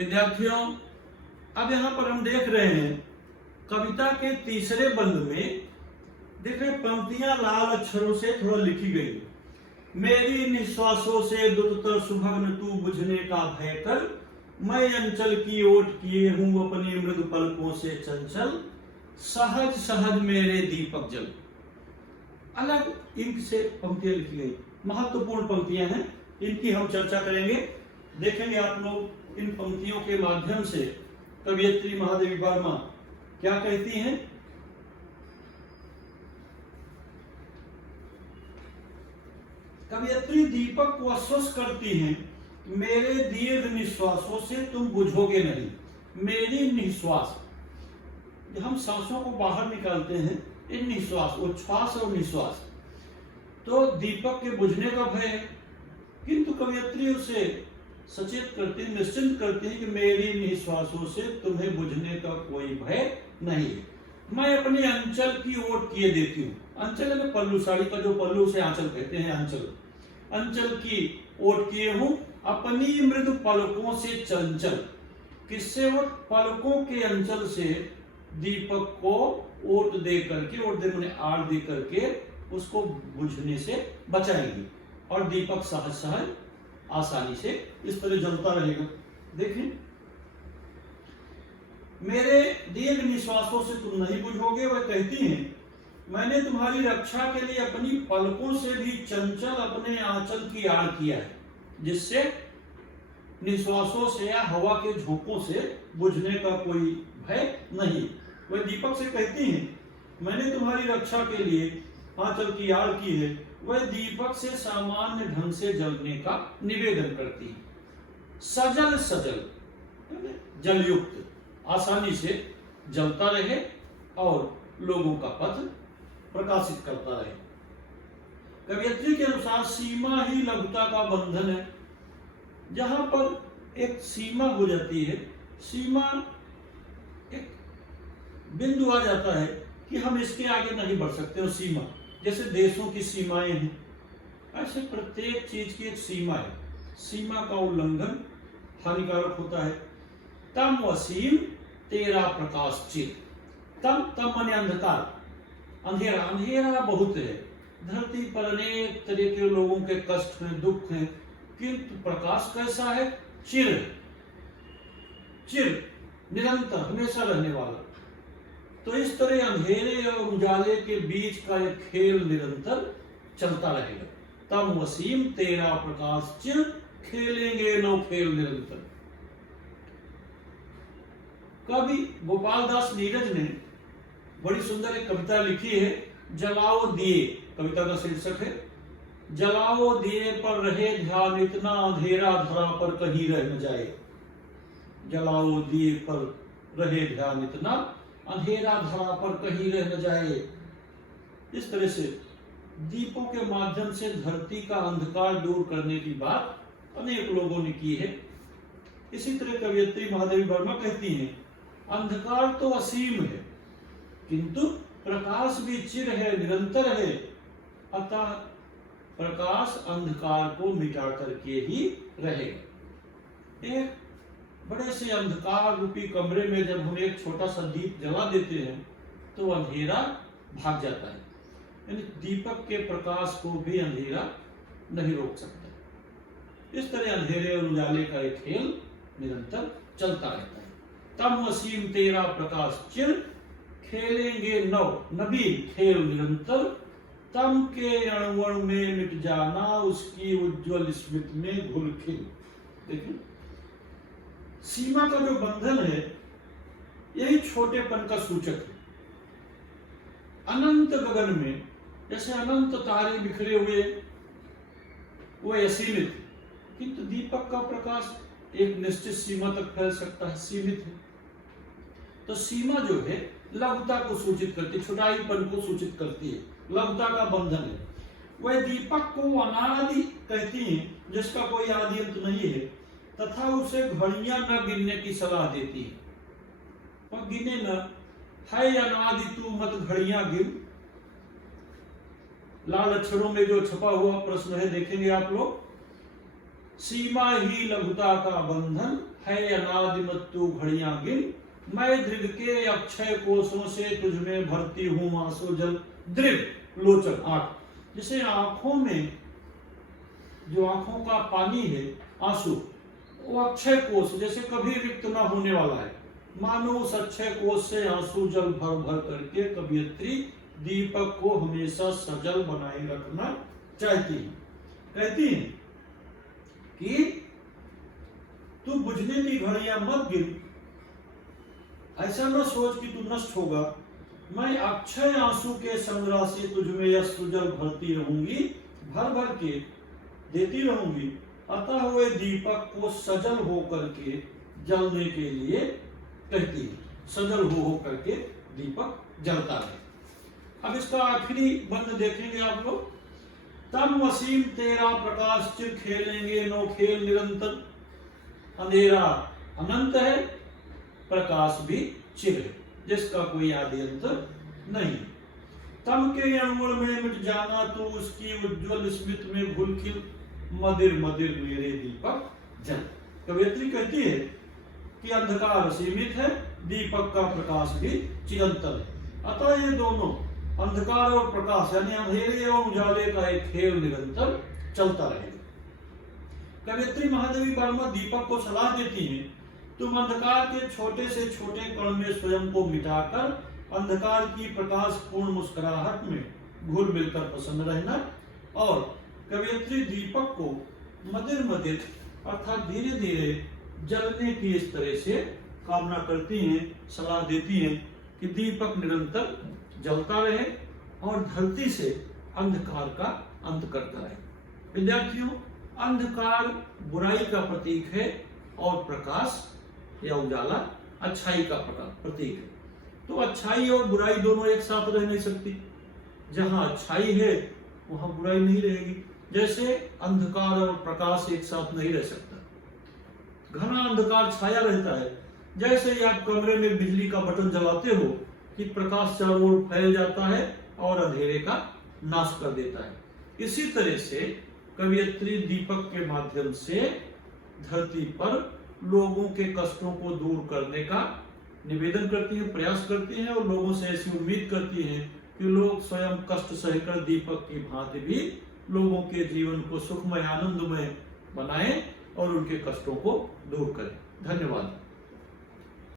विद्यार्थियों, अब यहाँ पर हम देख रहे हैं कविता के तीसरे बंद में देख रहे पंक्तियां लाल अक्षरों से थोड़ा लिखी गई। मेरी निश्वासों से दुततर सुभग्न तू बुझने का भय कर, मैं अंचल की ओट किए हूं अपनी मृदु पलकों से चंचल, सहज सहज मेरे दीपक जल। अलग इंक से पंक्तियां लिखी गई, महत्वपूर्ण पंक्तियां हैं, इनकी हम चर्चा करेंगे। देखेंगे आप लोग इन पंक्तियों के माध्यम से कवयित्री महादेवी वर्मा क्या कहती हैं। कवयित्री दीपक को आश्वस्त करती हैं, मेरे दीर्घ निश्वासों से तुम बुझोगे नहीं। मेरी निश्वास, हम सांसों को बाहर निकालते हैं, इन निश्वास, उच्छ्वास और निश्वास, तो दीपक के बुझने का भय है, किंतु कवयित्री उसे सचेत करती, निश्चिंत करती है कि मेरी निश्वासों से तुम्हें बुझने का कोई भय नहीं है। मैं अपनी अंचल की ओट किए देती हूँ। अंचल में पल्लू, साड़ी का जो पल्लू से आंचल कहते हैं, अंचल, अंचल की ओट किए हूँ अपनी मृदु पलकों से चंचल। किससे ओट? पलकों के अंचल से दीपक को ओट दे करके, ओट दे मैंने आड़ दे करके उसको बुझने से बचाएंगे और दीपक सहज सहज आसानी से इस तरह जलता रहेगा। देखें, मेरे दीर्घ निश्वासों से तुम नहीं बुझोगे। वह कहती हैं, मैंने तुम्हारी रक्षा के लिए अपनी पलकों से भी चंचल अपने आंचल की आड़ किया है, जिससे निश्वासों से या हवा के झोंकों से बुझने का कोई भय नहीं। वह दीपक से कहती हैं, मैंने तुम्हारी रक्षा के लिए आंचल की आड़ की है। वह दीपक से सामान्य ढंग से जलने का निवेदन करती है। सजल सजल, जलयुक्त, आसानी से जलता रहे और लोगों का पथ प्रकाशित करता रहे। कवयित्री के अनुसार सीमा ही लघुता का बंधन है। जहां पर एक सीमा हो जाती है, सीमा एक बिंदु आ जाता है कि हम इसके आगे नहीं बढ़ सकते। और सीमा, जैसे देशों की सीमाएं हैं, ऐसे प्रत्येक चीज की एक सीमा है। सीमा का उल्लंघन हानिकारक होता है। तम वसीम तेरा प्रकाश चिर। तम, तम माने अंधकार, अंधेरा, अंधेरा बहुत है। धरती पर अनेक तरह के लोगों के कष्ट हैं, दुख हैं, किंतु प्रकाश कैसा है? चिर, चिर, निरंतर, हमेशा रहने वाला। तो इस तरह अंधेरे और उजाले के बीच का एक खेल निरंतर चलता रहेगा। तम वसीम तेरा प्रकाश चिर, खेलेंगे नो खेल निरंतर। कवि गोपाल दास नीरज ने बड़ी सुंदर एक कविता लिखी है, जलाओ दिए, कविता का शीर्षक है। जलाओ दिए पर रहे ध्यान, इतना अंधेरा धरा पर कहीं रह न जाए। जलाओ दिए पर रहे ध्यान, इतना अंधेरा धरा पर कहीं रह न जाए। इस तरह से दीपों के माध्यम से धरती का अंधकार दूर करने की बात अनेक लोगों ने की है। इसी तरह कवयित्री महादेवी वर्मा कहती हैं, अंधकार तो असीम है, किंतु प्रकाश भी चिर है, निरंतर है। अतः प्रकाश अंधकार को मिटा करके ही रहेगा। एक बड़े से अंधकार रूपी कमरे में जब हम एक छोटा सा दीप जला देते हैं तो अंधेरा भाग जाता है। यानी दीपक के प्रकाश को भी अंधेरा नहीं रोक सकता। इस तरह अंधेरे और उजाले का एक खेल निरंतर चलता रहता है। तम वसीम तेरा प्रकाश चिर, खेलेंगे नव नबी खेल निरंतर। तम के अणुवण में मिट जाना, उसकी उज्जवल स्मृति में घुल खिल। देखिए, सीमा का जो बंधन है, यही छोटेपन का सूचक है। अनंत गगन में जैसे अनंत तारे बिखरे हुए, वो असीमित, किंतु दीपक का प्रकाश एक निश्चित सीमा तक फैल सकता है, सीमित है। तो सीमा जो है लघुता को सूचित करती है, छुटाईपन को सूचित करती है, लघुता का बंधन है। वह दीपक को अनादि कहती है, जिसका कोई आदि अंत नहीं है, तथा उसे घड़ियां न गिनने की सलाह देती है। और गिने न, है अनादि तू मत घड़ियां गिन। लाल अक्षरों में जो छपा हुआ प्रश्न है, देखेंगे आप लोग। सीमा ही लघुता का बंधन है, अनादि मृत्यु घड़ियां गिन। मैं दृग के अक्षय कोशों से तुझ में भरती हूँ आंसू जल। दृग लोचन आंख, जैसे आंखों में जो आंखों का पानी है आंसू, वो अक्षय कोश जैसे कभी रिक्त न होने वाला है। मानो उस अक्षय कोश से आंसू जल भर भर करके कवियत्री दीपक को हमेशा सजल बनाए रखना चाहती है। कहती है कि तू बुझने की घड़ियां मत गिन, ऐसा न सोच कि तू नष्ट होगा। मैं अक्षय आंसू के संग्रह से तुझ में यह सुजल भरती रहूंगी, भर भर के देती रहूंगी। अतः वे दीपक को सजल हो करके जलने के लिए कहती है, सजल हो करके दीपक जलता है। अब इसका आखिरी बंद देखेंगे आप लोग। तम वसीम तेरा प्रकाश चिर खेलेंगे नो खेल निरंतर। अंधेरा अनंत है, प्रकाश भी चिर है, जिसका कोई आदि अंत नहीं। तम के अणुण में मिट जाना तो उसकी उज्जवल स्मित में भूल खिल। मदिर मदिर मेरे दीपक जल। कवियत्री कहती है कि अंधकार सीमित है, दीपक का प्रकाश भी चिरंतन है। अतः ये दोनों अंधकार और प्रकाश यानी अंधेरे और उजाले का एक खेल निरंतर चलता रहेगा। कवियत्री महादेवी वर्मा दीपक को सलाह देती है, तुम अंधकार के छोटे से छोटे कण में स्वयं को मिटाकर अंधकार की प्रकाश पूर्ण मुस्कुराहट में घुल मिलकर प्रसन्न रहना। और कवियत्री दीपक को मदिर मदिर अर्थात धीरे धीरे जलने की इस तरह से कामना करती हैं, सलाह देती हैं कि दीपक निरंतर जलता रहे और धरती से अंधकार का अंत करता रहे। विद्यार्थियों, अंधकार बुराई का प्रतीक है और प्रकाश या उजाला अच्छाई का प्रतीक है। तो अच्छाई और बुराई दोनों एक साथ रह नहीं सकती। जहां अच्छाई है वहां बुराई नहीं रहेगी। जैसे अंधकार और प्रकाश एक साथ नहीं रह सकता। घना अंधकार छाया रहता है, जैसे ही आप कमरे में बिजली का बटन जलाते हो कि प्रकाश चारों ओर फैल जाता है और अंधेरे का नाश कर देता है। इसी तरह से कवियत्री दीपक के माध्यम से धरती पर लोगों के कष्टों को दूर करने का निवेदन करती है, प्रयास करती है और लोगों से ऐसी उम्मीद करती है कि लोग स्वयं कष्ट सहकर दीपक की भांति भी लोगों के जीवन को सुखमय आनंदमय बनाएं और उनके कष्टों को दूर करें। धन्यवाद।